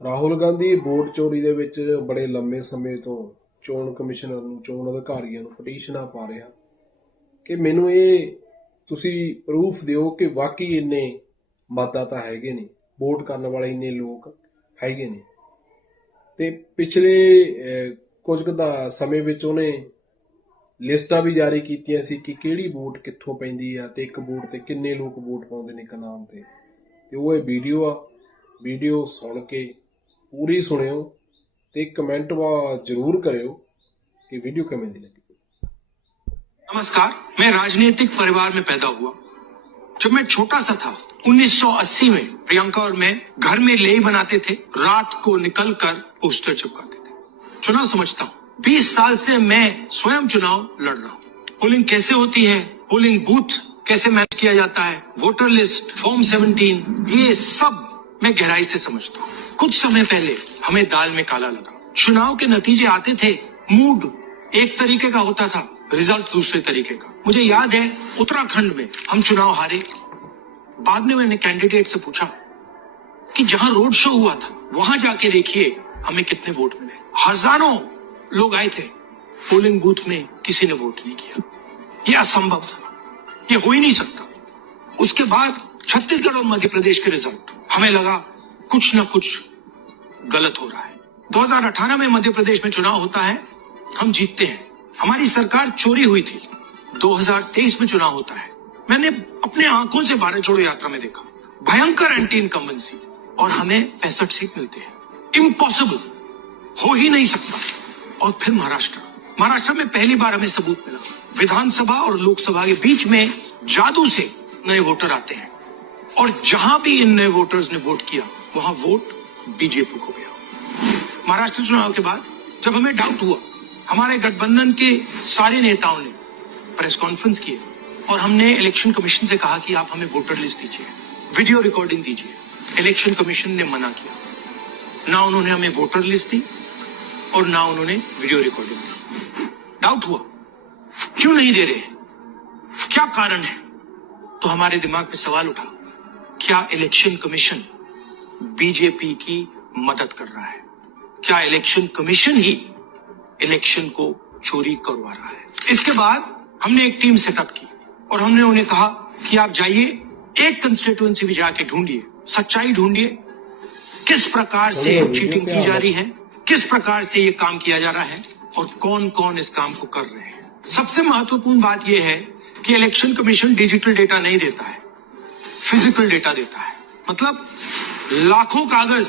Rahul Gandhi vote ਚੋਰੀ ਦੇ ਵਿੱਚ ਬੜੇ ਲੰਮੇ ਸਮੇਂ ਤੋਂ ਚੋਣ ਕਮਿਸ਼ਨਰ ਨੂੰ, ਚੋਣ ਅਧਿਕਾਰੀਆਂ ਨੂੰ ਪਟੀਸ਼ਨਾਂ ਪਾ ਰਿਹਾ ਕਿ ਮੈਨੂੰ ਇਹ ਤੁਸੀਂ ਪ੍ਰੂਫ ਦਿਓ ਕਿ ਵਾਕਈ ਇੰਨੇ ਮਤਦਾਤਾ ਹੈਗੇ ਨੇ, ਵੋਟ ਕਰਨ ਵਾਲੇ ਇੰਨੇ ਲੋਕ ਹੈਗੇ ਨੇ। ਤੇ ਪਿਛਲੇ ਕੁਝ ਕੁ ਦਾ ਸਮੇਂ ਵਿੱਚ ਉਹਨੇ ਲਿਸਟਾਂ ਵੀ ਜਾਰੀ ਕੀਤੀਆਂ ਸੀ ਕਿ ਕਿਹੜੀ ਵੋਟ ਕਿੱਥੋਂ ਪੈਂਦੀ ਆ ਤੇ ਇੱਕ ਵੋਟ ਤੇ ਕਿੰਨੇ ਲੋਕ ਵੋਟ ਪਾਉਂਦੇ ਨੇ ਇੱਕ ਨਾਮ ਤੇ। ਤੇ ਉਹ ਇਹ ਵੀਡੀਓ ਸੁਣ ਕੇ पूरी सुनियो ते कमेंट जरूर करियो कि वीडियो किवें दी लगी। नमस्कार, मैं राजनीतिक परिवार में पैदा हुआ। जब मैं छोटा सा था 1980 में प्रियंका और मैं घर में लेई बनाते थे, रात को निकलकर पोस्टर चिपकाते थे। चुनाव समझता हूँ, 20 साल से मैं स्वयं चुनाव लड़ रहा हूँ। पोलिंग कैसे होती है, पोलिंग बूथ कैसे मैच किया जाता है, वोटर लिस्ट, फॉर्म 17, ये सब मैं गहराई से समझता हूँ। कुछ समय पहले हमें दाल में काला लगा। चुनाव के नतीजे आते थे, मूड एक तरीके का होता था, रिजल्ट दूसरे तरीके का। मुझे याद है उत्तराखंड में हम चुनाव हारे। बाद में मैंने कैंडिडेट से पूछा कि जहां रोड शो हुआ था वहां जाके देखिए हमें कितने वोट मिले। हजारों लोग आए थे, पोलिंग बूथ में किसी ने वोट नहीं किया। ये असंभव था, ये हो ही नहीं सकता। उसके बाद छत्तीसगढ़ और मध्य प्रदेश के रिजल्ट, हमें लगा कुछ ना कुछ गलत हो रहा है। 2018 में मध्य प्रदेश में चुनाव होता है, हम जीतते हैं, हमारी सरकार चोरी हुई थी। 2023 में चुनाव होता है, मैंने अपने आंखों से भारत छोड़ो यात्रा में देखा, भयंकर एंटी इनकम्बेंसी, और हमें 65 सीट मिलते हैं। इम्पॉसिबल, हो ही नहीं सकता। और फिर महाराष्ट्र में पहली बार हमें सबूत मिला, विधानसभा और लोकसभा के बीच में जादू से नए वोटर आते हैं, और जहां भी इन नए वोटर्स ने वोट किया वहां वोट बीजेपी को गया। महाराष्ट्र चुनाव के बाद जब हमें डाउट हुआ, हमारे गठबंधन के सारे नेताओं ने प्रेस कॉन्फ्रेंस किए और हमने इलेक्शन कमीशन से कहा कि आप हमें वोटर लिस्ट दीजिए, वीडियो रिकॉर्डिंग दीजिए। इलेक्शन कमीशन ने मना किया, ना उन्होंने हमें वोटर लिस्ट दी और ना उन्होंने वीडियो रिकॉर्डिंग दी। डाउट हुआ, क्यों नहीं दे रहे, क्या कारण है? तो हमारे दिमाग में सवाल उठा, क्या इलेक्शन कमीशन बीजेपी की मदद कर रहा है? क्या इलेक्शन कमीशन ही इलेक्शन को चोरी करवा रहा है? इसके बाद हमने एक टीम सेटअप की और हमने उन्हें कहा कि आप जाइए, एक कंस्टिट्यूएंसी भी जाके ढूंढिए, सच्चाई ढूंढिए, किस प्रकार से चीटिंग की जा रही है, किस प्रकार से ये काम किया जा रहा है और कौन कौन इस काम को कर रहे हैं। सबसे महत्वपूर्ण बात यह है कि इलेक्शन कमीशन डिजिटल डेटा नहीं देता है, फिजिकल डेटा देता है। मतलब लाखों कागज